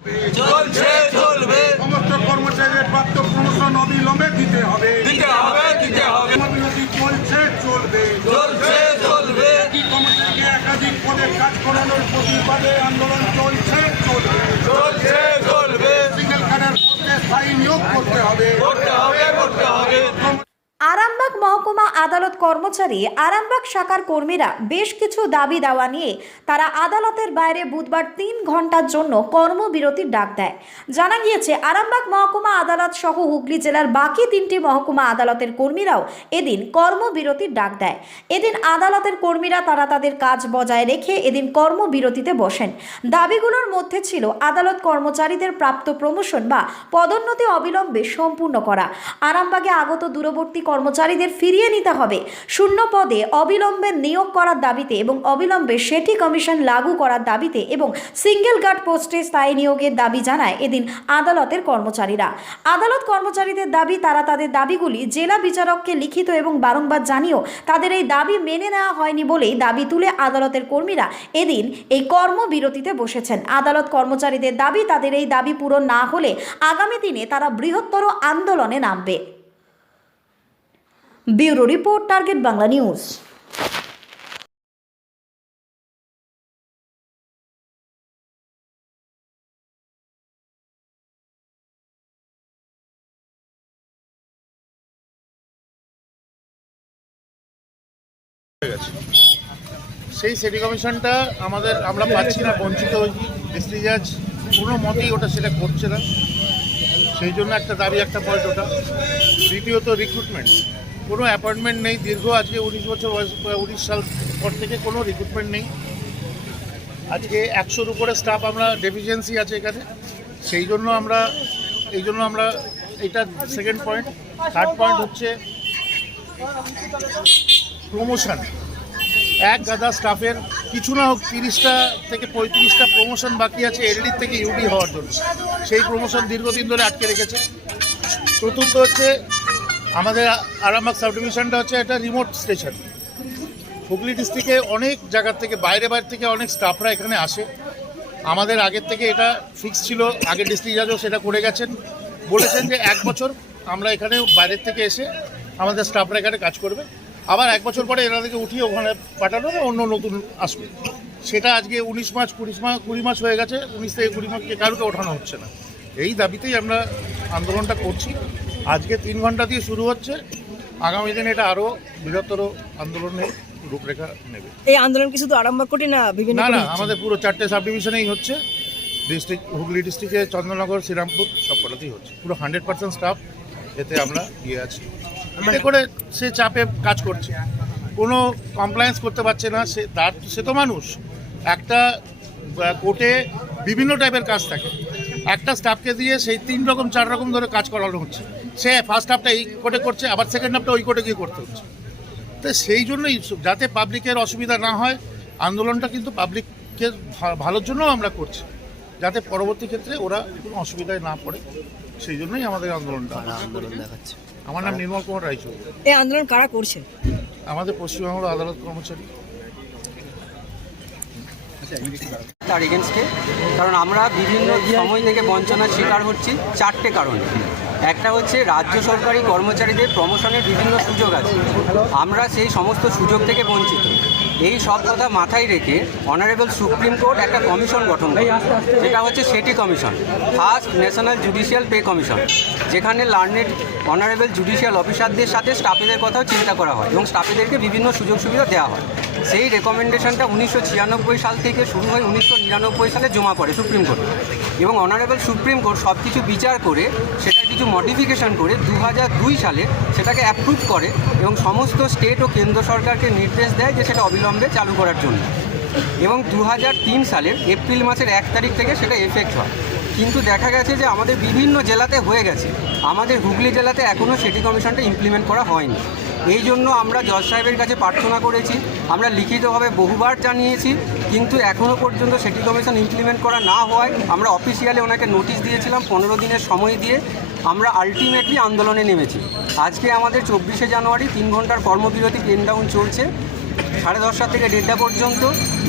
চলছে চলবে, সমস্ত কর্মচারীদের প্রাপ্ত প্রমোশন অবিলম্বে দিতে হবে। কর্মবিরতি চলছে চলবে, চলছে চলবে, কর্মচারীকে একাধিক পদে কাজ করানোর প্রতিবাদে আন্দোলন চলছে চলবে, চলছে চলবে, সিঙ্গেল কার্ডের পদে স্থায়ী নিয়োগ করতে হবে। করতে হবে। আরামবাগ মহকুমা আদালত কর্মচারী আরামবাগ শাখার কর্মীরা বেশ কিছু দাবি দেওয়া নিয়ে তারা আদালতের বাইরে বুধবার 3 ঘন্টার জন্য কর্মবিরতির ডাক দেয়। জানা গিয়েছে আরামবাগ মহকুমা আদালত সহ হুগলি জেলার বাকি 3টি মহকুমা আদালতের কর্মীরাও এদিন কর্মবিরতির ডাক দেয়। এদিন আদালতের কর্মীরা তারা তাদের কাজ বজায় রেখে এদিন কর্মবিরতিতে বসেন। দাবিগুলোর মধ্যে ছিল আদালত কর্মচারীদের প্রাপ্ত প্রমোশন বা পদোন্নতি অবিলম্বে সম্পূর্ণ করা, আরামবাগে আগত দূরবর্তী কর্মচারীদের ফিরিয়ে নিতে হবে, শূন্য পদে অবিলম্বে নিয়োগ করার দাবিতে এবং অবিলম্বে সেটি কমিশন লাগু করার দাবিতে এবং সিঙ্গেল গার্ড পোস্টে স্থায়ী নিয়োগের দাবি জানায় এদিন আদালতের কর্মচারীরা। আদালত কর্মচারীদের দাবি, তারা তাদের দাবিগুলি জেলা বিচারককে লিখিত এবং বারংবার জানিয়েও তাদের এই দাবি মেনে নেওয়া হয়নি বলেই দাবি তুলে আদালতের কর্মীরা এদিন এই কর্মবিরতিতে বসেছেন। আদালত কর্মচারীদের দাবি, তাদের এই দাবি পূরণ না হলে আগামী দিনে তারা বৃহত্তর আন্দোলনে নামবে। Bureau report, target Bangla news. সেই সিটি কমিশনটা আমরা পাচ্ছি না, বঞ্চিত হয়েছি। ডিস্ট্রিক্ট জাজ কোনো মতেই ওটা সেটা করছে না, সেই জন্য একটা দাবি, একটা পয়েন্ট ওটা। দ্বিতীয়ত রিক্রুটমেন্ট, কোনো অ্যাপয়েন্টমেন্ট নেই। দীর্ঘ আজকে 19 বছর বয়স, 19 সাল পর থেকে কোনো রিক্রুটমেন্ট নেই। আজকে 100-র উপরে স্টাফ আমরা ডেফিসিয়েন্সি আছে এখানে, সেই জন্য আমরা এটা সেকেন্ড পয়েন্ট। থার্ড পয়েন্ট হচ্ছে প্রমোশন। এক গাদা স্টাফের কিছু না হোক 30টা থেকে 35টা প্রমোশন বাকি আছে এলডি থেকে ইউডি হওয়ার জন্য, সেই প্রমোশন দীর্ঘদিন ধরে আটকে রেখেছে। চতুর্থ হচ্ছে আমাদের আরামবাগ সাব ডিভিশনটা হচ্ছে একটা রিমোট স্টেশন। হুগলি ডিস্ট্রিক্টে অনেক জায়গার থেকে বাইরে থেকে অনেক স্টাফরা এখানে আসে। আমাদের আগের থেকে এটা ফিক্স ছিল, আগের ডিস্ট্রিক্ট জাজও সেটা করে গেছেন, বলেছেন যে 1 বছর আমরা এখানে বাইরের থেকে এসে আমাদের স্টাফরা এখানে কাজ করবে, আবার 1 বছর পরে এনাদেরকে উঠিয়ে ওখানে পাঠানো অন্য নতুন আসবে। সেটা আজকে 19 মাস 20 মাস হয়ে গেছে, 19 থেকে 20 মাসকে কারোকে ওঠানো হচ্ছে না। এই দাবিতেই আমরা আন্দোলনটা করছি। আজকে 3 ঘন্টা দিয়ে শুরু হচ্ছে, আগামী দিনে এটা আরও বৃহত্তর আন্দোলনের রূপরেখা নেবে। এই আন্দোলন কি শুধু আরামবাগ কোটি না বিভিন্ন? না, আমাদের পুরো 4টে সাব ডিভিশনেই হচ্ছে। ডিস্ট্রিক্ট হুগলি ডিস্ট্রিক্টে চন্দ্রনগর, শ্রীরামপুর সবকটাতেই হচ্ছে। পুরো 100% স্টাফ এতে আমরা আছি। এতে করে সে চাপে কাজ করছে, কোনো কমপ্লায়েন্স করতে পারছে না। সে তো মানুষ। একটা কোর্টে বিভিন্ন টাইপের কাজ থাকে, একটা স্টাফকে দিয়ে সেই 3 রকম 4 রকম ধরে কাজ করানো হচ্ছে। সে ফার্স্ট হাফটা এই কোর্টে করছে, আবার সেকেন্ড হাফটা ওই কোর্টে গিয়ে করতে হচ্ছে। তো সেই জন্যই যাতে পাবলিকের অসুবিধা না হয়, আন্দোলনটা কিন্তু পাবলিকের ভালোর জন্য আমরা করছি, যাতে পরবর্তী ক্ষেত্রে ওরা কোনো অসুবিধায় না পড়ে, সেই জন্যই আমাদের আন্দোলন দেখাচ্ছে। আমার নাম নির্মল কুমার রায়চৌধুরী। এই আন্দোলন কারা করছে? আমাদের পশ্চিমবঙ্গ আদালত কর্মচারী। তার এগেনস্টে, কারণ আমরা বিভিন্ন সময় থেকে বঞ্চনার শিকার হচ্ছি 4টে কারণে। একটা হচ্ছে রাজ্য সরকারি কর্মচারীদের প্রমোশনের বিভিন্ন সুযোগ আছে, আমরা সেই সমস্ত সুযোগ থেকে বঞ্চিত। এই সব কথা মাথায় রেখে অনারেবল সুপ্রিম কোর্ট একটা কমিশন গঠন করে, যেটা হচ্ছে সেটি commission, first national judicial pay commission, যেখানে লার্নেড অনারেবল জুডিশিয়াল অফিসারদের সাথে স্টাফেদের কথাও চিন্তা করা হয় এবং স্টাফেদেরকে বিভিন্ন সুযোগ সুবিধা দেওয়া হয়। সেই রেকমেন্ডেশনটা 1996 সাল থেকে শুরু হয়ে 1999 সালে জমা পড়ে সুপ্রিম কোর্ট, এবং অনারেবল সুপ্রিম কোর্ট সব কিছু বিচার করে সেটার কিছু মডিফিকেশন করে 2002 সালে সেটাকে অ্যাপ্রুভ করে এবং সমস্ত স্টেট ও কেন্দ্র সরকারকে নির্দেশ দেয় যে সেটা অবিলম্বে চালু করার জন্য। এবং 2003 সালের এপ্রিল মাসের 1 তারিখ থেকে সেটা এফেক্ট হয়। কিন্তু দেখা গেছে যে আমাদের বিভিন্ন জেলাতে হয়ে গেছে, আমাদের হুগলি জেলাতে এখনও সিটি কমিশনটা ইমপ্লিমেন্ট করা হয়নি। এই জন্য আমরা জজ সাহেবের কাছে প্রার্থনা করেছি, আমরা লিখিতভাবে বহুবার জানিয়েছি, কিন্তু এখনও পর্যন্ত সিটি কমিশন ইমপ্লিমেন্ট করা না হওয়ায় আমরা অফিসিয়ালি ওনাকে নোটিশ দিয়েছিলাম 15 দিনের সময় দিয়ে। আমরা আলটিমেটলি আন্দোলনে নেমেছি। আজকে আমাদের 24শে জানুয়ারি 3 ঘন্টার কর্মবিরতি পেন ডাউন চলছে 10:30 থেকে 1:30 পর্যন্ত।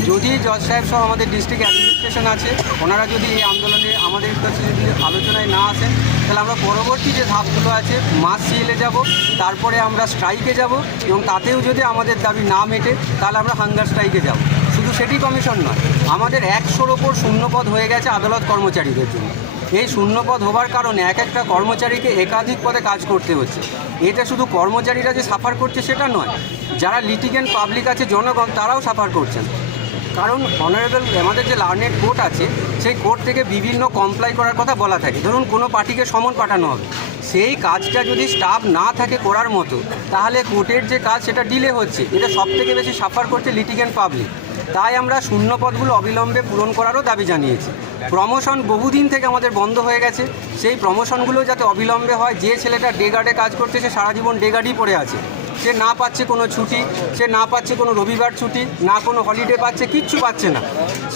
যদি জজ সাহেব সহ আমাদের ডিস্ট্রিক্ট অ্যাডমিনিস্ট্রেশন আছে, ওনারা যদি এই আন্দোলনে আমাদের আলোচনায় না আসেন তাহলে আমরা পরবর্তী যে ধাপগুলো আছে মাস সিএলে যাব, তারপরে আমরা স্ট্রাইকে যাব, এবং তাতেও যদি আমাদের দাবি না মেটে তাহলে আমরা হাঙ্গার স্ট্রাইকে যাব। শুধু সিটি কমিশন নয়, আমাদের 100-র ওপর শূন্যপদ হয়ে গেছে আদালত কর্মচারীদের জন্য। এই শূন্যপদ হওয়ার কারণে এক একটা কর্মচারীকে একাধিক পদে কাজ করতে হচ্ছে। এটা শুধু কর্মচারীরা যে সাফার করছে সেটা নয়, যারা লিটিগেন্ট পাবলিক আছে, জনগণ, তারাও সাফার করছেন। কারণ অনারেবল আমাদের যে লার্নেড কোর্ট আছে, সেই কোর্ট থেকে বিভিন্ন কমপ্লাই করার কথা বলা থাকে। ধরুন কোনো পার্টিকে সমন পাঠানো হবে, সেই কাজটা যদি স্টাফ না থাকে করার মতো, তাহলে কোর্টের যে কাজ সেটা ডিলে হচ্ছে। এটা সবথেকে বেশি সাফার করছে লিটিগেন্ট পাবলিক। তাই আমরা শূন্যপদগুলো অবিলম্বে পূরণ করারও দাবি জানিয়েছি। প্রমোশন বহুদিন থেকে আমাদের বন্ধ হয়ে গেছে, সেই প্রমোশনগুলো যাতে অবিলম্বে হয়। যে ছেলেটা ডে গার্ডে কাজ করছে সে সারা জীবন ডে গার্ডই পড়ে আছে, সে না পাচ্ছে কোনো ছুটি, সে না পাচ্ছে কোনো রবিবার ছুটি, না কোনো হলিডে পাচ্ছে, কিচ্ছু পাচ্ছে না।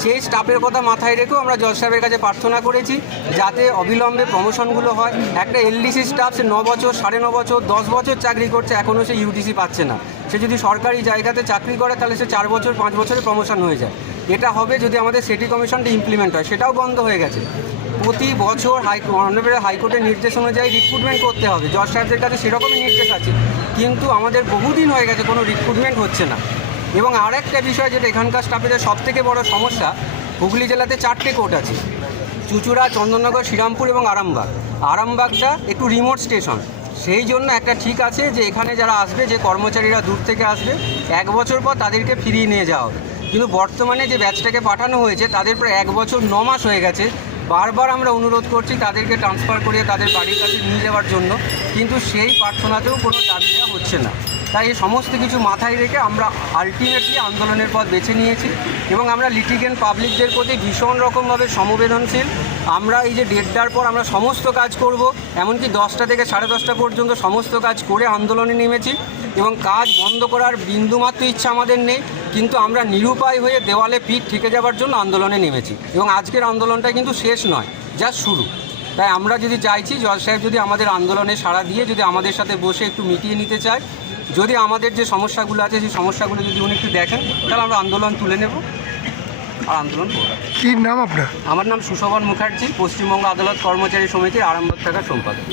সেই স্টাফের কথা মাথায় রেখেও আমরা জজ সাহেবের কাছে প্রার্থনা করেছি যাতে অবিলম্বে প্রমোশনগুলো হয়। একটা এলডিসি স্টাফ, সে 9 বছর, 9.5 বছর, 10 বছর চাকরি করছে, এখনও সে ইউটিসি পাচ্ছে না। সে যদি সরকারি জায়গাতে চাকরি করে তাহলে সে 4 বছর 5 বছরে প্রমোশন হয়ে যায়। এটা হবে যদি আমাদের সিটি কমিশনটা ইমপ্লিমেন্ট হয়, সেটাও বন্ধ হয়ে গেছে। প্রতি বছর অনারেবল হাইকোর্টের নির্দেশ অনুযায়ী রিক্রুটমেন্ট করতে হবে, জজ সাহেবদের কাছে সেরকমই নির্দেশ আছে, কিন্তু আমাদের বহুদিন হয়ে গেছে কোনো রিক্রুটমেন্ট হচ্ছে না। এবং আরেকটা বিষয় যেটা এখানকার স্টাফেদের সবথেকে বড় সমস্যা, হুগলি জেলাতে 4টে কোর্ট আছে, চুঁচুড়া, চন্দননগর, শ্রীরামপুর এবং আরামবাগ। আরামবাগটা একটু রিমোট স্টেশন, সেই জন্য একটা ঠিক আছে যে এখানে যারা আসবে, যে কর্মচারীরা দূর থেকে আসবে, 1 বছর পর তাদেরকে ফিরিয়ে নিয়ে যাওয়া হবে। কিন্তু বর্তমানে যে ব্যাচটাকে পাঠানো হয়েছে তাদের প্রায় 1 বছর 9 মাস হয়ে গেছে। বারবার আমরা অনুরোধ করছি তাদেরকে ট্রান্সফার করিয়ে তাদের বাড়ির কাছে নিয়ে যাওয়ার জন্য, কিন্তু সেই প্রার্থনাতেও কোনো দাবি দেওয়া হচ্ছে না। তাই এই সমস্ত কিছু মাথায় রেখে আমরা আলটিমেটলি আন্দোলনের পথ বেছে নিয়েছি, এবং আমরা লিটিগেন্ট পাবলিকদের প্রতি ভীষণ রকমভাবে সমবেদনশীল। আমরা এই যে 1:30টার পর আমরা সমস্ত কাজ করব, এমনকি 10টা থেকে 10:30 পর্যন্ত সমস্ত কাজ করে আন্দোলনে নেমেছি, এবং কাজ বন্ধ করার বিন্দুমাত্র ইচ্ছা আমাদের নেই। কিন্তু আমরা নিরুপায় হয়ে দেওয়ালে পিঠ ঠেকে যাওয়ার জন্য আন্দোলনে নেমেছি, এবং আজকের আন্দোলনটা কিন্তু শেষ নয়, যা শুরু। তাই আমরা যদি চাইছি জজ সাহেব যদি আমাদের আন্দোলনে সাড়া দিয়ে যদি আমাদের সাথে বসে একটু মিটিয়ে নিতে চায়, যদি আমাদের যে সমস্যাগুলো আছে সেই সমস্যাগুলো যদি উনি একটু দেখেন, তাহলে আমরা আন্দোলন তুলে নেব আর আন্দোলন করব। কী নাম আপনার? আমার নাম সুশোভন মুখার্জি, পশ্চিমবঙ্গ আদালত কর্মচারী সমিতির আরামবাগ শাখার সম্পাদক।